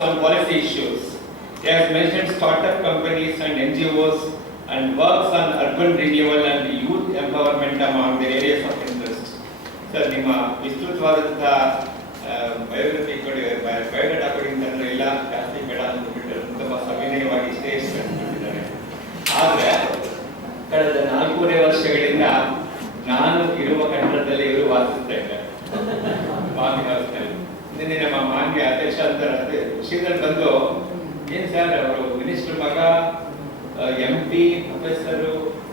on policy issues. He has mentioned startup companies and NGOs and works on urban renewal and youth empowerment among the areas of interest. Sir, ನಿಮ್ಮ ವಿಸ್ತೃತವಾದಂಥ biography biodata ಕೊಡಿಂತಂದ್ರೆ ಎಲ್ಲ ಜಾಸ್ತಿ ಬೇಡ ಅಂದ್ಬಿಟ್ಟು ತುಂಬ ಸವಿನಯವಾಗಿ ಇಷ್ಟೇ ಇಷ್ಟಪಟ್ಟಿದ್ದಾರೆ. ಆದರೆ ಕಳೆದ 4.5 ವರ್ಷಗಳಿಂದ ನಾನು ಇರುವ ಕನ್ನಡದಲ್ಲಿ ಇವರು ವಾಸಿಸ್ತಾ ಇದ್ದಾರೆ. ನಿನ್ನೆ ನಮ್ಮ ಮಾನ್ಯ ಅಧ್ಯಕ್ಷ ಅಂತಾರೆ ಶ್ರೀಧರ್ ಬಂದು ಏನ್ ಸರ್ ಅವರು ಮಿನಿಸ್ಟರ್ ಮಗ MP ಪ್ರೊಫೆಸರ್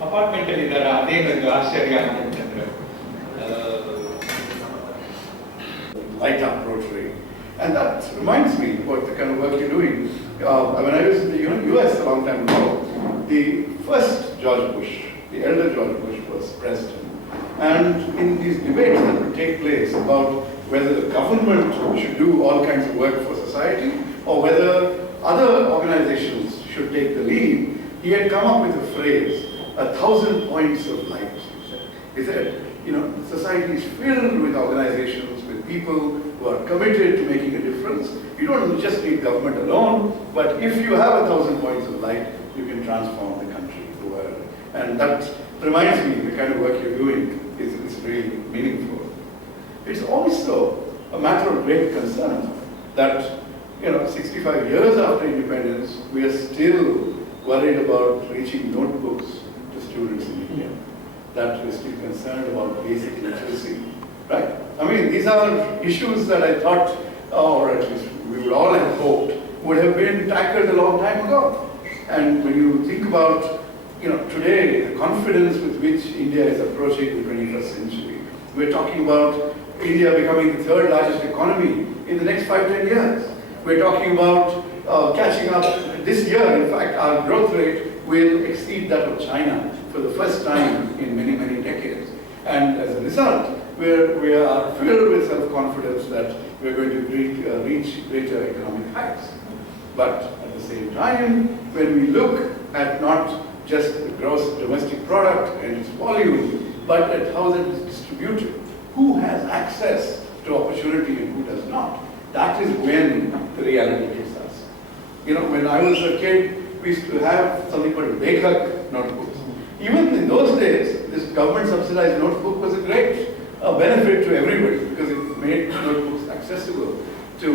ಅಪಾರ್ಟ್ಮೆಂಟ್ ಅಲ್ಲಿ ಇದ್ದಾರ, ಅದೇನದು ಆಶ್ಚರ್ಯ ಅಂತಂದ್ರೆ. Light up Rotary, and that reminds me what the kind of work you're doing. When I was in the US a long time ago, the first George Bush, the elder George Bush, was president, and in these debates that would take place about whether the government should do all kinds of work for society or whether other organizations should take the lead, he had come up with a phrase, 1,000 points of light. He said, society is filled with organizations, with people who are committed to making a difference. You don't just need government alone, but if you have 1,000 points of light, you can transform the country, the world. And that reminds me, the kind of work you're doing is really meaningful. It's also a matter of great concern that 65 years after independence, we are still worried about reaching notebooks to students in India. That we're still concerned about basic literacy, right? I mean, these are issues that I thought, or at least we would all have hoped, would have been tackled a long time ago. And when you think about, today, the confidence with which India is approaching the 21st century, we're talking about India becoming the third largest economy in the next 5-10 years. We're talking about catching up. This year, in fact, our growth rate will exceed that of China for the first time in many, many decades. And as a result, we are filled with self-confidence that we're going to reach greater economic heights. But at the same time, when we look at not just the gross domestic product and its volume, but at how that is distributed, who has access to opportunity and who does not, that is when the reality hits us. When I was a kid, we used to have something called Lekhak notebooks. Even in those days, this government subsidized notebook was a great benefit to everybody because it made notebooks accessible to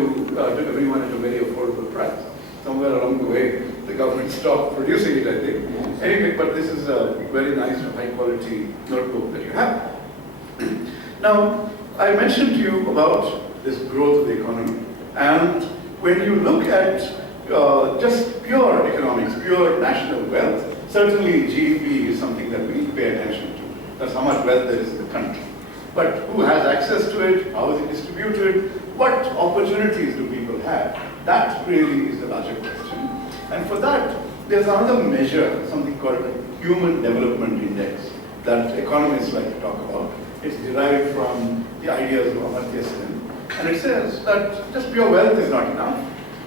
everyone at a very affordable price. Somewhere along the way, the government stopped producing it, I think. Anyway, but this is a very nice, high quality notebook that you have. Now, I mentioned to you about this growth of the economy, and when you look at just pure economics, pure national wealth, certainly GDP is something that we pay attention to. That's how much wealth there is in the country. But who has access to it? How is it distributed? What opportunities do people have? That really is the larger question. And for that, there's another measure, something called the Human Development Index, that economists like to talk about. It's derived from the ideas of Amartya Sen. And it says that just pure wealth is not enough.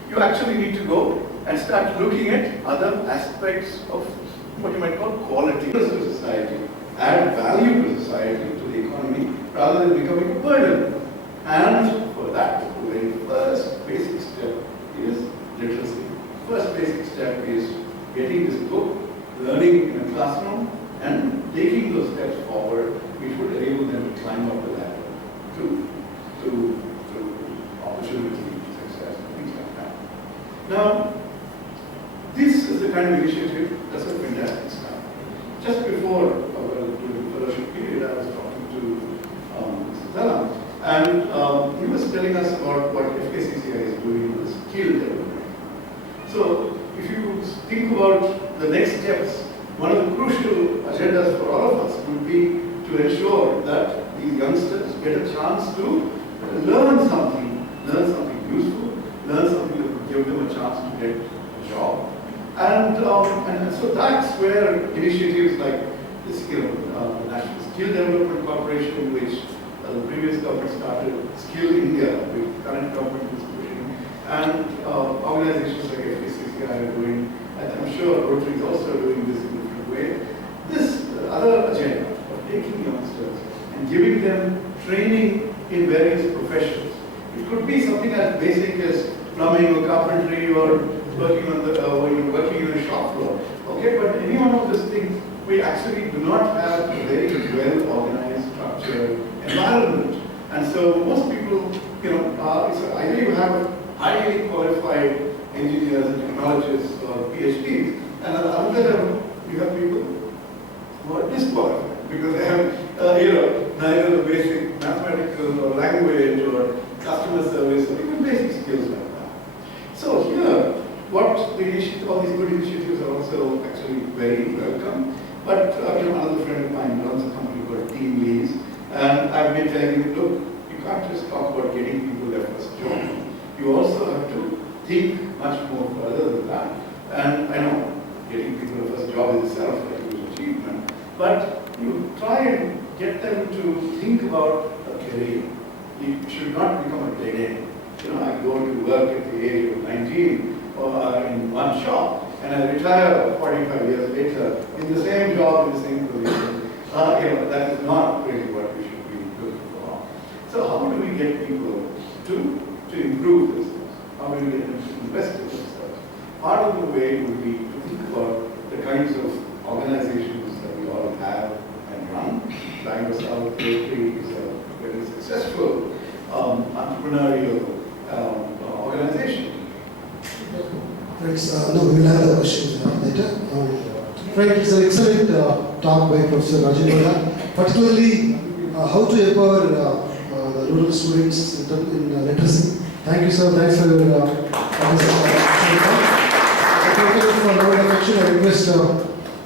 You actually need to go and start looking at other aspects of what you might call quality of society, add value to society, to the economy, rather than becoming a burden. And for that, the very first basic step is literacy. First basic step is getting this book, learning in a classroom, and taking those steps forward, which would enable them to climb up the ladder to opportunity, success, things like that. Now, this is the kind of initiative that's a fantastic start. Just before the fellowship period, I was talking to Mr. Zala, and he was telling us about what FKCCI is doing with skill development. So, if you think about the next steps, one of the crucial agendas for all of us would be to ensure that these youngsters get a chance to learn something useful, learn something that would give them a chance to get a job. And so that's where initiatives like the National Skill Development Corporation, which the previous government started, Skill India, which the current government is pushing, and organizations like FKCCI are doing, and I'm sure Rotary is also doing this in a different way. This other agenda of taking youngsters and giving them training in various professions. It could be something as basic as plumbing or carpentry or working on the or you're working in a shop floor. Okay, but any one of these things, we actually do not have a very well organized, structured environment. And so most people, so either you have highly qualified engineers and technologists or PhDs, and on the other level, you have people who are disqualified because they have, neither the basic mathematical or language or customer service or even basic skills like that. So here, all these good initiatives are also actually very welcome. But another friend of mine runs a company called Team Leads, and I've been telling him, look, you can't just talk about getting people their first job. You also have to think much more further than that. And I know getting people their first job is itself a huge achievement, but you try and get them to think about a career. It should not become a dead end. I go to work at the age of 19 or in one shop, and I retire 45 years later in the same job, in the same position. That is not really what we should be looking for. So how do we get people to improve themselves? How do we get them to invest in themselves? Part of the way would be to think about the kinds of organizations that we all have and run. Bangalore South Rotary is a very successful entrepreneurial organization. Friends, no, we will have the question later. Right, it's an excellent talk by Professor Rajiv, particularly how to empower the rural students in literacy. Thank you, sir. Thanks for your I request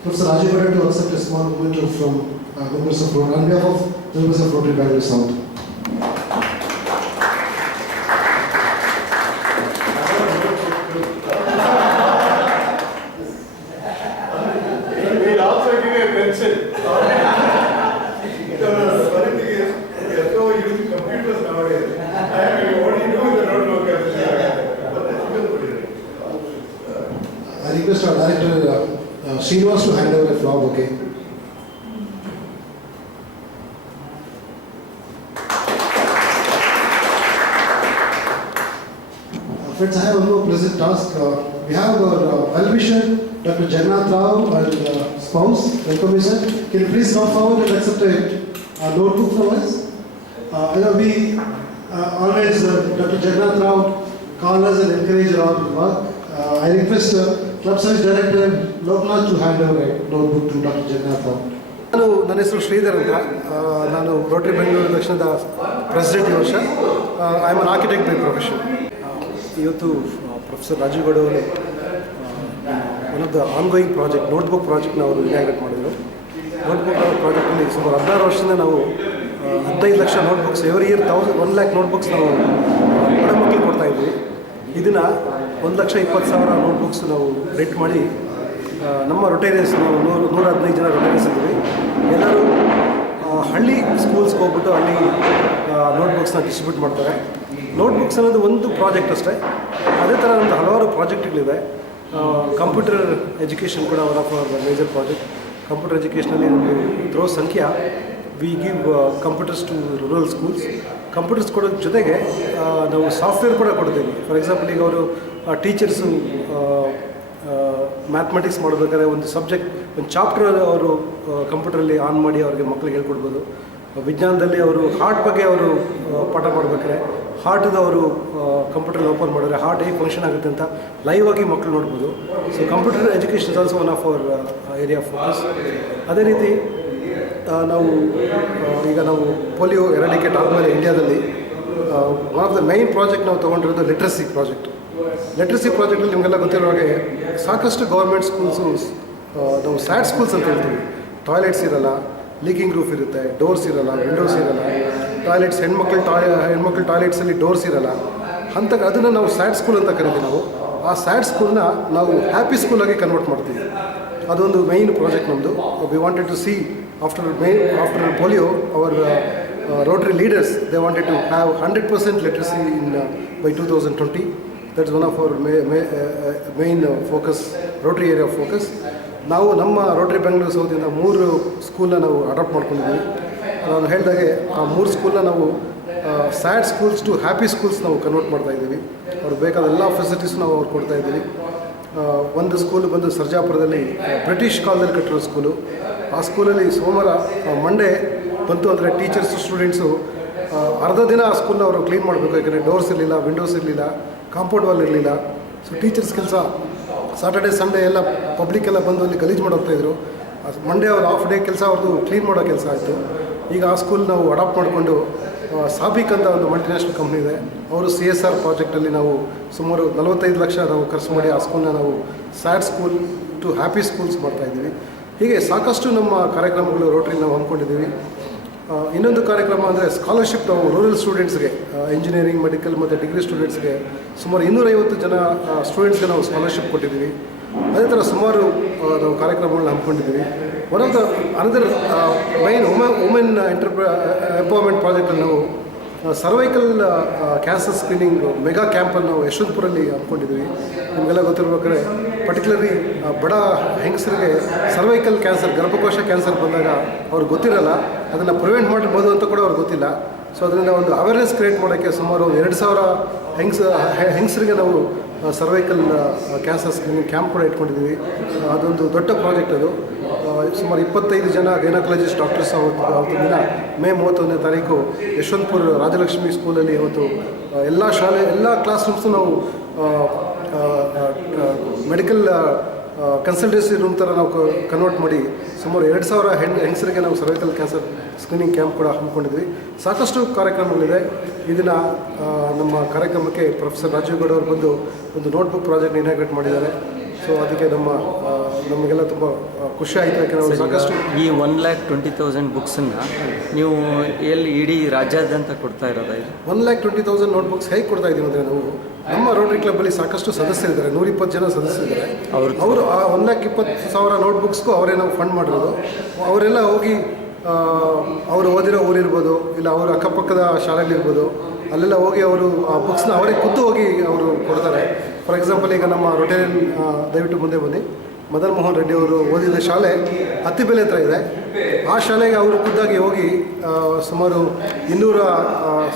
Professor Rajiv to accept a small moment from members of Rotary, on behalf of members of Rotary Bangalore South. I request our director, Srinivas, to hand over the floor, okay? Friends, I have one more pleasant task. We have our well-wisher, Dr. Jagannath Rao, and spouse. Welcome, sir. Can you please come forward and accept a notebook from us? We always, Dr. Jagannath Rao, call us and encourage our work. I request Club Service Director Loknath to hand over a notebook to Dr. Jagannath Rao. ನನ್ನ ಹೆಸರು ಶ್ರೀಧರ್ ಅಂತ ನಾನು ರೋಟರಿ ಬೆಂಗಳೂರು ದಕ್ಷಿಣದ president ಈ ವರ್ಷ. I am an architect by profession. ಇವತ್ತು professor Rajeev Gowda ಅವರು one of the ongoing project notebook ಪ್ರಾಜೆಕ್ಟ್ನ ಅವರು ಇನಾಗ್ರೇಟ್ ಮಾಡಿದರು. ನೋಟ್ಬುಕ್ ಪ್ರಾಜೆಕ್ಟಲ್ಲಿ ಸುಮಾರು 16 ವರ್ಷದಿಂದ ನಾವು 15 lakh notebooks every year 1 lac notebooks ನಾವು ಬಡ ಮಕ್ಕಳಿಗೆ ಕೊಡ್ತಾ ಇದ್ವಿ. ಇದನ್ನು 1,20,000 ನೋಟ್ಬುಕ್ಸ್ ನಾವು ಪ್ರಿಂಟ್ ಮಾಡಿ ನಮ್ಮ ರೊಟೇರಿಯನ್ಸ್ ನಾವು 115 ಜನ ರೊಟೇರಿಯನ್ಸ್ ಇದ್ದೀವಿ. ಎಲ್ಲರೂ ಹಳ್ಳಿ ಸ್ಕೂಲ್ಸ್ಗೆ ಹೋಗ್ಬಿಟ್ಟು ಅಲ್ಲಿ ನೋಟ್ಬುಕ್ಸ್ನ ಡಿಸ್ಟ್ರಿಬ್ಯೂಟ್ ಮಾಡ್ತಾರೆ. ನೋಟ್ಬುಕ್ಸ್ ಅನ್ನೋದು ಒಂದು ಪ್ರಾಜೆಕ್ಟ್ ಅಷ್ಟೇ. ಅದೇ ಥರ ನಮ್ಮದು ಹಲವಾರು ಪ್ರಾಜೆಕ್ಟ್ಗಳಿದೆ. ಕಂಪ್ಯೂಟರ್ ಎಜುಕೇಷನ್ ಕೂಡ one of our major project. Computer ಎಜುಕೇಷನಲ್ಲಿ ನಮ್ಮದು ಥ್ರೋ ಸಂಖ್ಯಾ we give computers to rural schools. Computers ಕೊಡೋದ್ರ ಜೊತೆಗೆ ನಾವು ಸಾಫ್ಟ್ವೇರ್ ಕೂಡ ಕೊಡ್ತೀವಿ. ಫಾರ್ ಎಕ್ಸಾಂಪಲ್, ಈಗ ಅವರು ಟೀಚರ್ಸು ಮ್ಯಾಥಮೆಟಿಕ್ಸ್ ಮಾಡಬೇಕಾದ್ರೆ ಒಂದು ಸಬ್ಜೆಕ್ಟ್, ಒಂದು ಚಾಪ್ಟರ್ ಅವರು ಕಂಪ್ಯೂಟ್ರಲ್ಲಿ ಆನ್ ಮಾಡಿ ಅವ್ರಿಗೆ ಮಕ್ಕಳಿಗೆ ಹೇಳ್ಕೊಡ್ಬೋದು. ವಿಜ್ಞಾನದಲ್ಲಿ ಅವರು ಹಾರ್ಟ್ ಬಗ್ಗೆ ಅವರು ಪಾಠ ಮಾಡಬೇಕಾದ್ರೆ ಹಾರ್ಟ್ದು ಅವರು ಕಂಪ್ಯೂಟರ್ ಓಪನ್ ಮಾಡಿದ್ರೆ ಹಾರ್ಟ್ ಹೇಗೆ ಫಂಕ್ಷನ್ ಆಗುತ್ತೆ ಅಂತ ಲೈವ್ ಆಗಿ ಮಕ್ಕಳು ನೋಡ್ಬೋದು. So computer education is also one of our area of focus. ಅದೇ ರೀತಿ ನಾವು ಪೋಲಿಯೋ ಎರಾಡಿಕೇಟ್ ಆದಮೇಲೆ ಇಂಡಿಯಾದಲ್ಲಿ one of the main project ನಾವು ತೊಗೊಂಡಿರೋದು ಲಿಟ್ರಸಿ ಪ್ರಾಜೆಕ್ಟ್. ಲಿಟ್ರಸಿ ಪ್ರಾಜೆಕ್ಟಲ್ಲಿ ನಿಮಗೆಲ್ಲ ಗೊತ್ತಿರೋ ಹಾಗೆ ಸಾಕಷ್ಟು ಗೌರ್ಮೆಂಟ್ ಸ್ಕೂಲ್ಸು ನಾವು ಸ್ಯಾಡ್ ಸ್ಕೂಲ್ಸ್ ಅಂತ ಹೇಳ್ತೀವಿ. ಟಾಯ್ಲೆಟ್ಸ್ ಇರಲ್ಲ, ಲೀಕಿಂಗ್ ರೂಫ್ ಇರುತ್ತೆ, ಡೋರ್ಸ್ ಇರಲ್ಲ, ವಿಂಡೋಸ್ ಇರಲ್ಲ. ಟಾಯ್ಲೆಟ್ಸ್ ಹೆಣ್ಮಕ್ಳು ಟಾಯ್ಲೆಟ್ಸಲ್ಲಿ ಡೋರ್ಸ್ ಇರಲ್ಲ. ಅದನ್ನು ನಾವು ಸ್ಯಾಡ್ ಸ್ಕೂಲ್ ಅಂತ ಕರಿತೀವಿ. ನಾವು ಆ ಸ್ಯಾಡ್ ಸ್ಕೂಲ್ನ ನಾವು ಹ್ಯಾಪಿ ಸ್ಕೂಲಾಗಿ ಕನ್ವರ್ಟ್ ಮಾಡ್ತೀವಿ. ಅದೊಂದು ಮೈನ್ ಪ್ರಾಜೆಕ್ಟ್ ನಮ್ಮದು. We wanted to see after polio, our Rotary leaders, they wanted to have 100% literacy by 2020. That's one of our main focus, Rotary area of focus. ನಾವು ನಮ್ಮ ರೋಟರಿ ಬೆಂಗಳೂರು ಸೌತಿಂದ 3 ಸ್ಕೂಲ್ನ ನಾವು ಅಡಾಪ್ಟ್ ಮಾಡ್ಕೊಂಡಿದ್ದೀವಿ. ನಾನು ಹೇಳಿದಾಗೆ ಆ 3 ಸ್ಕೂಲ್ನ ನಾವು sad schools to happy schools ನಾವು ಕನ್ವರ್ಟ್ ಮಾಡ್ತಾ ಇದ್ದೀವಿ. ಅವ್ರಿಗೆ ಬೇಕಾದ ಎಲ್ಲ ಫೆಸಿಲಿಟೀಸ್ ನಾವು ಅವ್ರು ಕೊಡ್ತಾ ಇದ್ದೀವಿ. ಒಂದು ಸ್ಕೂಲ್ ಬಂದು ಸರ್ಜಾಪುರದಲ್ಲಿ ಬ್ರಿಟಿಷ್ ಕಾಲದಲ್ಲಿ ಕಟ್ಟಿರೋ ಸ್ಕೂಲು. ಆ ಸ್ಕೂಲಲ್ಲಿ ಸೋಮವಾರ ಮಂಡೇ ಬಂತು ಅಂದರೆ ಟೀಚರ್ಸು ಸ್ಟೂಡೆಂಟ್ಸು ಅರ್ಧ ದಿನ ಆ ಸ್ಕೂಲ್ನ ಅವರು ಕ್ಲೀನ್ ಮಾಡಬೇಕು. ಯಾಕಂದರೆ ಡೋರ್ಸ್ ಇರಲಿಲ್ಲ, ವಿಂಡೋಸ್ ಇರಲಿಲ್ಲ, ಕಾಂಪೌಂಡ್ ವಾಲ್ ಇರಲಿಲ್ಲ. ಸೊ ಟೀಚರ್ಸ್ ಕೆಲಸ ಸಾಟರ್ಡೆ ಸಂಡೇ ಎಲ್ಲ ಪಬ್ಲಿಕ್ ಎಲ್ಲ ಬಂದು ಅಲ್ಲಿ ಗಲೀಜು ಮಾಡೋಗ್ತಾಯಿದ್ರು. ಮಂಡೇ ಅವ್ರು ಹಾಫ್ ಡೇ ಕೆಲಸ ಅವ್ರದ್ದು ಕ್ಲೀನ್ ಮಾಡೋ ಕೆಲಸ ಆಯಿತು. ಈಗ ಆ ಸ್ಕೂಲ್ ನಾವು ಅಡಾಪ್ಟ್ ಮಾಡಿಕೊಂಡು ಸಾಬಿಕ್ ಅಂತ ಒಂದು ಮಲ್ಟಿನ್ಯಾಷನಲ್ ಕಂಪ್ನಿ ಇದೆ, ಅವರು CSR ಪ್ರಾಜೆಕ್ಟಲ್ಲಿ ನಾವು ಸುಮಾರು 45 ಲಕ್ಷ ನಾವು ಖರ್ಚು ಮಾಡಿ ಆ ಸ್ಕೂಲ್ನ ನಾವು sad school to happy schools ಮಾಡ್ತಾಯಿದ್ದೀವಿ. ಹೀಗೆ ಸಾಕಷ್ಟು ನಮ್ಮ ಕಾರ್ಯಕ್ರಮಗಳು ರೋಟರಿ ನಾವು ಹಮ್ಮಿಕೊಂಡಿದ್ದೀವಿ. ಇನ್ನೊಂದು ಕಾರ್ಯಕ್ರಮ ಅಂದರೆ ಸ್ಕಾಲರ್ಶಿಪ್ ನಾವು ರೂರಲ್ ಸ್ಟೂಡೆಂಟ್ಸ್ಗೆ, ಇಂಜಿನಿಯರಿಂಗ್, ಮೆಡಿಕಲ್ ಮತ್ತು ಡಿಗ್ರಿ ಸ್ಟೂಡೆಂಟ್ಸ್ಗೆ ಸುಮಾರು 250 ಜನ ಸ್ಟೂಡೆಂಟ್ಸ್ಗೆ ನಾವು ಸ್ಕಾಲರ್ಶಿಪ್ ಕೊಟ್ಟಿದ್ದೀವಿ. ಅದೇ ಥರ ಸುಮಾರು ನಾವು ಕಾರ್ಯಕ್ರಮಗಳನ್ನ ಹಮ್ಮಿಕೊಂಡಿದ್ದೀವಿ. One of the another main women empowerment ಪ್ರಾಜೆಕ್ಟಲ್ಲಿ ನಾವು ಸರ್ವೈಕಲ್ ಕ್ಯಾನ್ಸರ್ ಸ್ಕ್ರೀನಿಂಗ್ ಮೆಗಾ ಕ್ಯಾಂಪನ್ನು ನಾವು ಯಶವಂತಪುರಲ್ಲಿ ಹಮ್ಮಿಕೊಂಡಿದ್ದೀವಿ. ನಿಮಗೆಲ್ಲ ಗೊತ್ತಿರ್ಬೇಕಾದ್ರೆ ಪರ್ಟಿಕ್ಯುಲರ್ಲಿ ಬಡ ಹೆಂಗಸರಿಗೆ ಸರ್ವೈಕಲ್ ಕ್ಯಾನ್ಸರ್, ಗರ್ಭಕೋಶ ಕ್ಯಾನ್ಸರ್ ಬಂದಾಗ ಅವ್ರಿಗೆ ಗೊತ್ತಿರಲ್ಲ, ಅದನ್ನು ಪ್ರಿವೆಂಟ್ ಮಾಡ್ಬೋದು ಅಂತ ಕೂಡ ಅವ್ರಿಗೆ ಗೊತ್ತಿಲ್ಲ. ಸೊ ಅದರಿಂದ ಒಂದು ಅವೇರ್ನೆಸ್ ಕ್ರಿಯೇಟ್ ಮಾಡೋಕ್ಕೆ ಸುಮಾರು 2000 ಹೆಂಗಸರಿಗೆ ನಾವು ಸರ್ವೈಕಲ್ ಕ್ಯಾನ್ಸರ್ ಸ್ಕ್ರೀನಿಂಗ್ ಕ್ಯಾಂಪ್ ಕೂಡ ಇಟ್ಕೊಂಡಿದ್ದೀವಿ. ಅದೊಂದು ದೊಡ್ಡ ಪ್ರಾಜೆಕ್ಟ್ ಅದು. ಸುಮಾರು 25 ಜನ ಗೈನಕಾಲಜಿಸ್ಟ್ ಡಾಕ್ಟರ್ಸ್ ಅವತ್ತು ದಿನ ಮೇ 31ನೇ ತಾರೀಕು ಯಶವಂತಪುರ ರಾಜಲಕ್ಷ್ಮಿ ಸ್ಕೂಲಲ್ಲಿ ಇವತ್ತು ಎಲ್ಲ ಕ್ಲಾಸ್ ರೂಮ್ಸು ನಾವು ಮೆಡಿಕಲ್ ಕನ್ಸಲ್ಟೆನ್ಸಿ ರೂಮ್ ಥರ ನಾವು ಕನ್ವರ್ಟ್ ಮಾಡಿ ಸುಮಾರು 2000 ಹೆಂಗಸರಿಗೆ ನಾವು ಸರ್ವೈಕಲ್ ಕ್ಯಾನ್ಸರ್ ಸ್ಕ್ರೀನಿಂಗ್ ಕ್ಯಾಂಪ್ ಕೂಡ ಹಮ್ಮಿಕೊಂಡಿದ್ವಿ. ಸಾಕಷ್ಟು ಕಾರ್ಯಕ್ರಮಗಳಿದೆ. ಇದನ್ನು ನಮ್ಮ ಕಾರ್ಯಕ್ರಮಕ್ಕೆ ಪ್ರೊಫೆಸರ್ ರಾಜೀವ್ ಗೌಡ ಅವರು ಬಂದು ಒಂದು ನೋಟ್ಬುಕ್ ಪ್ರಾಜೆಕ್ಟ್ ಇನಾಗ್ರೇಟ್ ಮಾಡಿದ್ದಾರೆ. ಸೊ ಅದಕ್ಕೆ ನಮಗೆಲ್ಲ ತುಂಬ ಖುಷಿ ಆಯಿತು. ಯಾಕೆಂದರೆ ನಾವು ಸಾಕಷ್ಟು ಈ 1,20,000 ಬುಕ್ಸನ್ನು ನೀವು ಎಲ್ಲಿ ಇಡೀ ರಾಜ್ಯಾದ್ಯಂತ ಕೊಡ್ತಾ ಇರೋದಾ? 1,20,000 ನೋಟ್ಬುಕ್ಸ್ ಹೇಗೆ ಕೊಡ್ತಾ ಇದ್ದೀವಿ ಅಂದರೆ, ನಾವು ನಮ್ಮ ರೋಟರಿ ಕ್ಲಬ್ಬಲ್ಲಿ ಸಾಕಷ್ಟು ಸದಸ್ಯರಿದ್ದಾರೆ, 120 ಜನ ಸದಸ್ಯರಿದ್ದಾರೆ. ಅವರು ಆ 1,20,000 ನೋಟ್ಬುಕ್ಸ್ಗೂ ಅವರೇ ನಾವು ಫಂಡ್ ಮಾಡಿರೋದು. ಅವರೆಲ್ಲ ಹೋಗಿ ಅವರು ಓದಿರೋ ಊರಿರ್ಬೋದು, ಇಲ್ಲ ಅವರ ಅಕ್ಕಪಕ್ಕದ ಶಾಲೆಗಳಿರ್ಬೋದು, ಅಲ್ಲೆಲ್ಲ ಹೋಗಿ ಅವರು ಆ ಬುಕ್ಸ್ನ ಅವರೇ ಖುದ್ದು ಹೋಗಿ ಅವರು ಕೊಡ್ತಾರೆ. ಫಾರ್ ಎಕ್ಸಾಂಪಲ್, ಈಗ ನಮ್ಮ ರೊಟೇರಿಯನ್ ದಯವಿಟ್ಟು ಮುಂದೆ ಬನ್ನಿ, ಮದನ್ ಮೋಹನ್ ರೆಡ್ಡಿ ಅವರು ಓದಿದ ಶಾಲೆ ಅತ್ತಿಬೆಲೆ ಹತ್ರ ಇದೆ. ಆ ಶಾಲೆಗೆ ಅವರು ಖುದ್ದಾಗಿ ಹೋಗಿ ಸುಮಾರು 200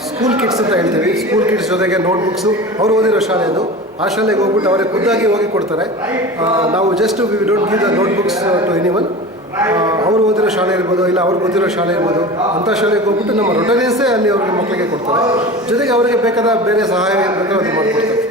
ಸ್ಕೂಲ್ ಕಿಟ್ಸ್ ಅಂತ ಹೇಳ್ತೀವಿ, ಸ್ಕೂಲ್ ಕಿಟ್ಸ್ ಜೊತೆಗೆ ನೋಟ್ಬುಕ್ಸು ಅವರು ಓದಿರೋ ಶಾಲೆ ಅದು. ಆ ಶಾಲೆಗೆ ಹೋಗ್ಬಿಟ್ಟು ಅವರೇ ಖುದ್ದಾಗಿ ಹೋಗಿ ಕೊಡ್ತಾರೆ. ನಾವು just we don't give the notebooks to anyone. ಅವರು ಓದಿರೋ ಶಾಲೆ ಇರ್ಬೋದು, ಇಲ್ಲ ಅವ್ರಿಗೆ ಗೊತ್ತಿರೋ ಶಾಲೆ ಇರ್ಬೋದು, ಅಂಥ ಶಾಲೆಗೆ ಹೋಗ್ಬಿಟ್ಟು ನಮ್ಮ ರೊಟೇರಿಯನ್ಸೇ ಅಲ್ಲಿ ಅವ್ರಿಗೆ ಮಕ್ಕಳಿಗೆ ಕೊಡ್ತಾರೆ. ಜೊತೆಗೆ ಅವರಿಗೆ ಬೇಕಾದ ಬೇರೆ ಸಹಾಯ ಏನು ಬೇಕೋ ಅದು ಮಾಡಿಕೊಡ್ತಾರೆ.